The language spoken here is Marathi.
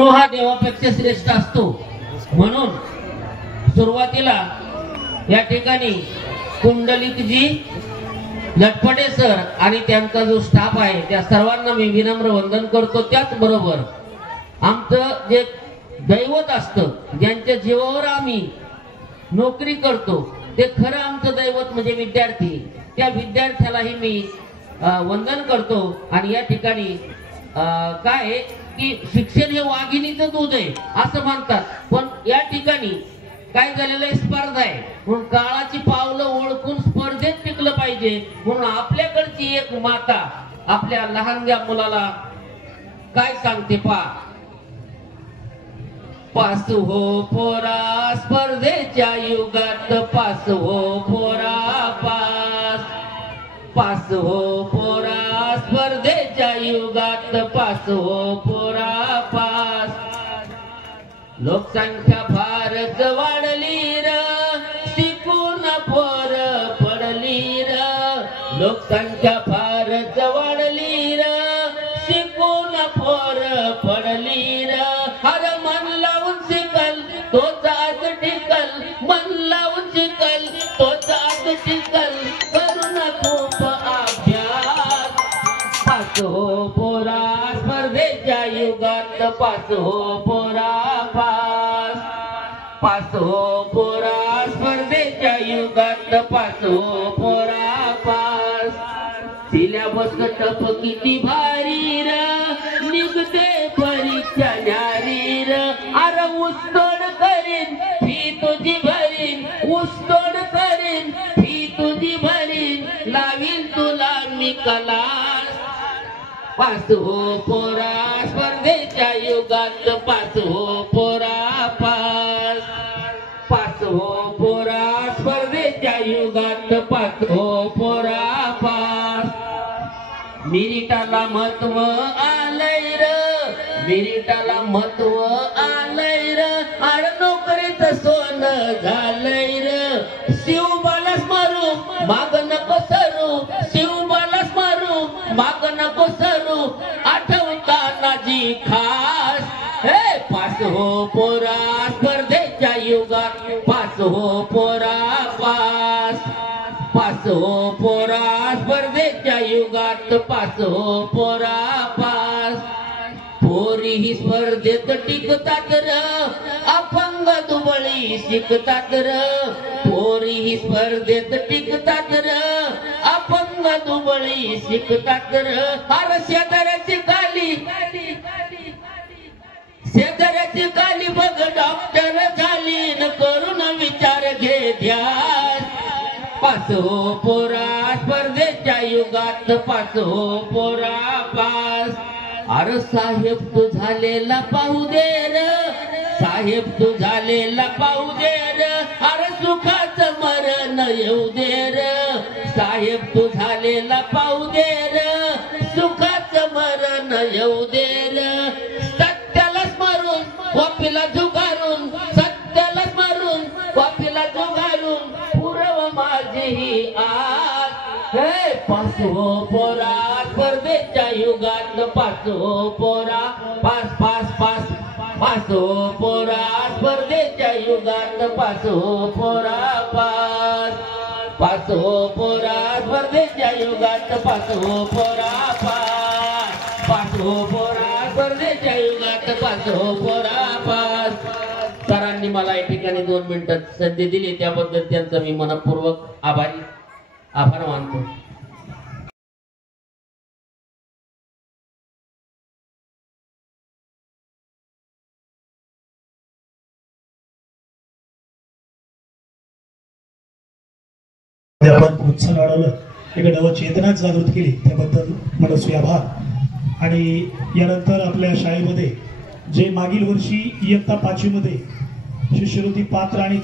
तो हा देवापेक्षा श्रेष्ठ असतो। म्हणून सुरुवातीला या ठिकाणी कुंडलिकजी लटपटे सर आणि त्यांचा जो स्टाफ आहे त्या सर्वांना मी विनम्र वंदन करतो। त्याचबरोबर आमचं जे दैवत असतं, ज्यांच्या जीवावर आम्ही नोकरी करतो, ते खरं आमचं दैवत म्हणजे विद्यार्थी। त्या विद्यार्थ्यालाही मी वंदन करतो। आणि या ठिकाणी काय की शिक्षण हे वाघिणीचं दूध आहे असं म्हणतात, पण या ठिकाणी काय झालेलं आहे, स्पर्धा आहे। म्हणून काळाची पावलं ओळखून स्पर्धेत टिकलं पाहिजे। म्हणून आपल्याकडची एक माता आपल्या लहानग्या मुलाला काय सांगते पा, पास हो पोरा स्पर्धेच्या युगात, पास हो पोरा पास, पास हो पोरा स्पर्धेच्या युगात, पास हो पोरा पास। लोकसंख्या फारच वाढली र, शिकून पोर पडली र, लोकसंख्या फारच वाढली र, शिकून पोर पडली र। हर मन लावून शिकल तोच आज टिकल, मन लावून शिकल तोच आज टिकल, करून खूप अभ्यास। पास हो पोरा स्पर्धेच्या युगात, पास हो पोरा पास, पास हो पोरा स्पर्धेच्या युगात, पास हो पोरा पास। सिलेबस टप किती भारी र, निघते परीक्षा न्यारी र, अरे ऊसतोड करीन फी तुझी भरीन, ऊसतोड करीन फी तुझी भरीन, लावीन तुला मी क्लास। पास हो पोरा स्पर्धेच्या युगात, पास हो पोरा पास, पास हो पोरा स्पर्धेच्या युगात, पास हो पोरा पास। मिरिटाला महत्व आलंय र, मिरिटाला महत्व आलंय र, अरे नोकरीचं सोनं झालंय र। शिवबालाच मारू माग नको सरू, शिवबालाच मारू माग नको सरू, आठवताना जी खास। हे पास हो पोरा स्पर्धेच्या युगात, पास हो पोरा पास, पास हो पोरा स्पर्धेच्या युगात, पास हो पोरा पास। पोरी ही स्पर्धेत टिकतात र, अपंग दुबळी शिकतात र, पोरी ही स्पर्धेत टिकतात र, अपंग दुबळी शिकतात र। अरे शेजाऱ्याची काली, शेजाऱ्याची काली बघ डॉक्टर झाली, न करून विचार घे ध्यान। पास हो पोरा स्पर्धेच्या युगात, पास हो पोरा पास। अरे साहेब तू झालेला पाहू दे र, साहेब तू झालेला पाहू दे र, अरे सुखाचं मरण येऊ दे र, साहेब तू झालेला पाहू दे र, सुखाचं मरण येऊ दे र। सत्यालाच मारून कॉपीला झुगारून, सत्यालाच मारून कॉपीला झुगारून, पुरव माझी ही आस। हे पास हो पोरा स्पर्धेच्या युगात, पास हो पोरा पास, पास पास, पास हो पोरा स्पर्धेच्या युगात, पास हो पोरा पास, पास हो पोरा स्पर्धेच्या युगात, पास हो पोरा पास, पास हो पोरा स्पर्धेच्या युगात, पास हो पोरा पास। सरांनी मला या ठिकाणी 2 मिनिटं संधी दिली, त्याबद्दल त्यांचा मी मनपूर्वक आभार मानतो। आपण प्रोत्साहन वाढवलं, एक नव चेतना जागृत केली, त्याबद्दल मनस्वी आभार। आणि यानंतर आपल्या शाळेमध्ये जे मागील वर्षी इयत्ता 5वी मध्ये शिष्यवृत्ती पात्र आणि